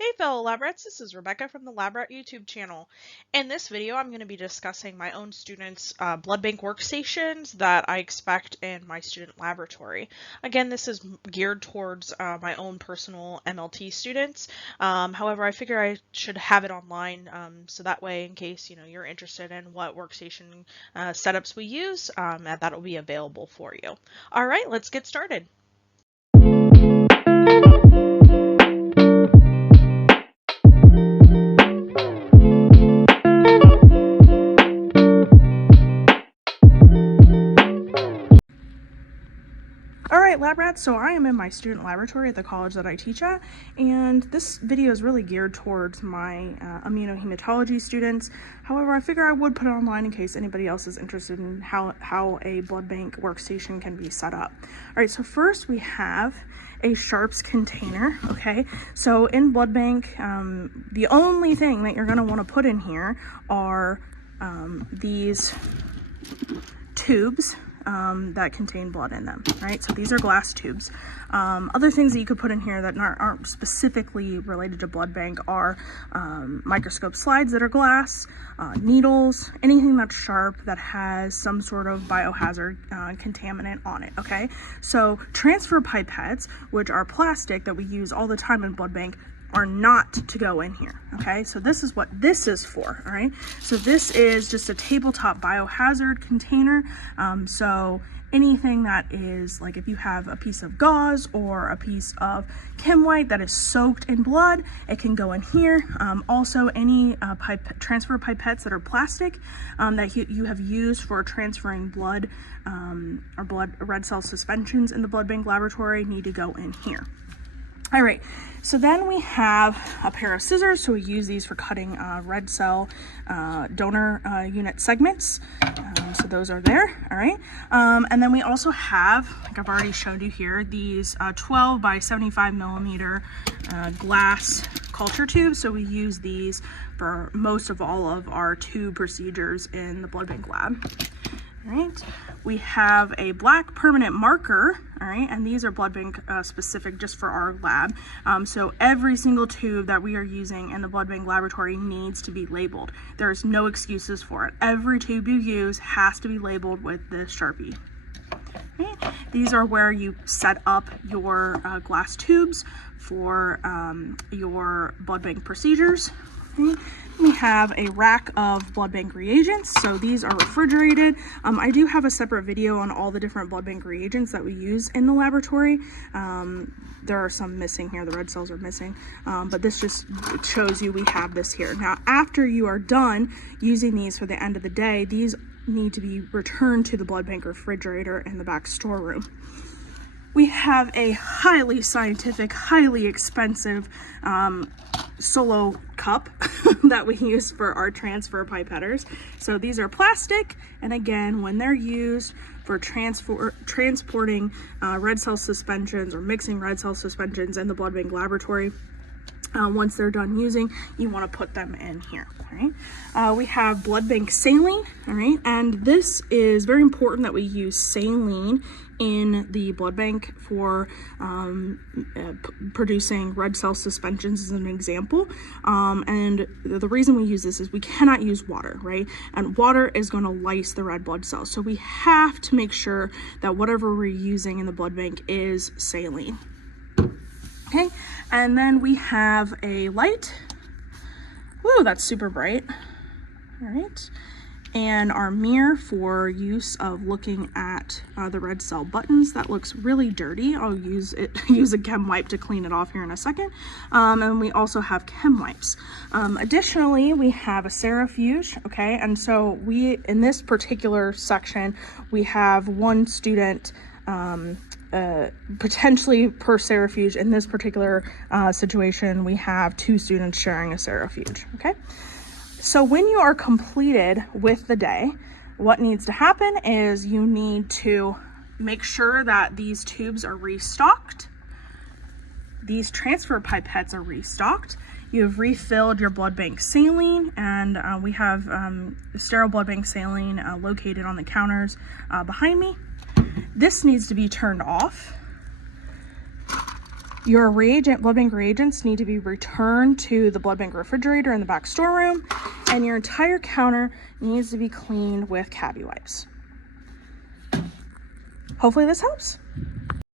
Hey fellow lab rats, this is Rebecca from the Lab Rat YouTube channel. In this video, I'm going to be discussing my own students' blood bank workstations that I expect in my student laboratory. Again, this is geared towards my own personal MLT students. However, I figure I should have it online so that way, in case you're interested in what workstation setups we use, that will be available for you. All right, let's get started. Alright lab rats, so I am in my student laboratory at the college that I teach at, and this video is really geared towards my immunohematology students. However, I figure I would put it online in case anybody else is interested in how a blood bank workstation can be set up. Alright, so first we have a sharps container. Okay, so in blood bank, the only thing that you're going to want to put in here are these tubes that contain blood in them, right? So these are glass tubes. Other things that you could put in here that aren't specifically related to blood bank are microscope slides that are glass, needles, anything that's sharp that has some sort of biohazard contaminant on it, okay? So transfer pipettes, which are plastic that we use all the time in blood bank, are not to go in here, okay? So this is what this is for, all right? So this is just a tabletop biohazard container. So anything that is, like if you have a piece of gauze or a piece of chem white that is soaked in blood, it can go in here. Also any transfer pipettes that are plastic that you have used for transferring blood or blood red cell suspensions in the blood bank laboratory need to go in here. All right, so then we have a pair of scissors. So we use these for cutting red cell donor unit segments. So those are there, all right? And then we also have, like I've already showed you here, these 12 by 75 millimeter glass culture tubes. So we use these for most of all of our tube procedures in the blood bank lab. All right, we have a black permanent marker, all right, and these are blood bank specific just for our lab. So every single tube that we are using in the blood bank laboratory needs to be labeled. There's no excuses for it. Every tube you use has to be labeled with this Sharpie. Okay. These are where you set up your glass tubes for your blood bank procedures. Okay. We have a rack of blood bank reagents, so these are refrigerated. I do have a separate video on all the different blood bank reagents that we use in the laboratory. There are some missing here, the red cells are missing, but this just shows you we have this here. Now, after you are done using these for the end of the day, these need to be returned to the blood bank refrigerator in the back storeroom. We have a highly scientific, highly expensive solo cup that we use for our transfer pipetters. So these are plastic, and again, when they're used for transporting red cell suspensions or mixing red cell suspensions in the blood bank laboratory, once they're done using, you want to put them in here. All right. We have blood bank saline, all right, and this is very important that we use saline in the blood bank for producing red cell suspensions as an example. And the reason we use this is we cannot use water, right? And water is going to lyse the red blood cells. So we have to make sure that whatever we're using in the blood bank is saline. Okay, and then we have a light. Woo, that's super bright. All right. And our mirror for use of looking at the red cell buttons. That looks really dirty. I'll use a chem wipe to clean it off here in a second. And we also have chem wipes. Additionally, we have a centrifuge, okay? And so in this particular section, we have one student potentially per centrifuge. In this particular situation, we have two students sharing a centrifuge, okay? So when you are completed with the day, what needs to happen is you need to make sure that these tubes are restocked. These transfer pipettes are restocked. You've refilled your blood bank saline, and we have sterile blood bank saline located on the counters behind me. This needs to be turned off. Your blood bank reagents need to be returned to the blood bank refrigerator in the back storeroom, and your entire counter needs to be cleaned with cabbie wipes. Hopefully this helps.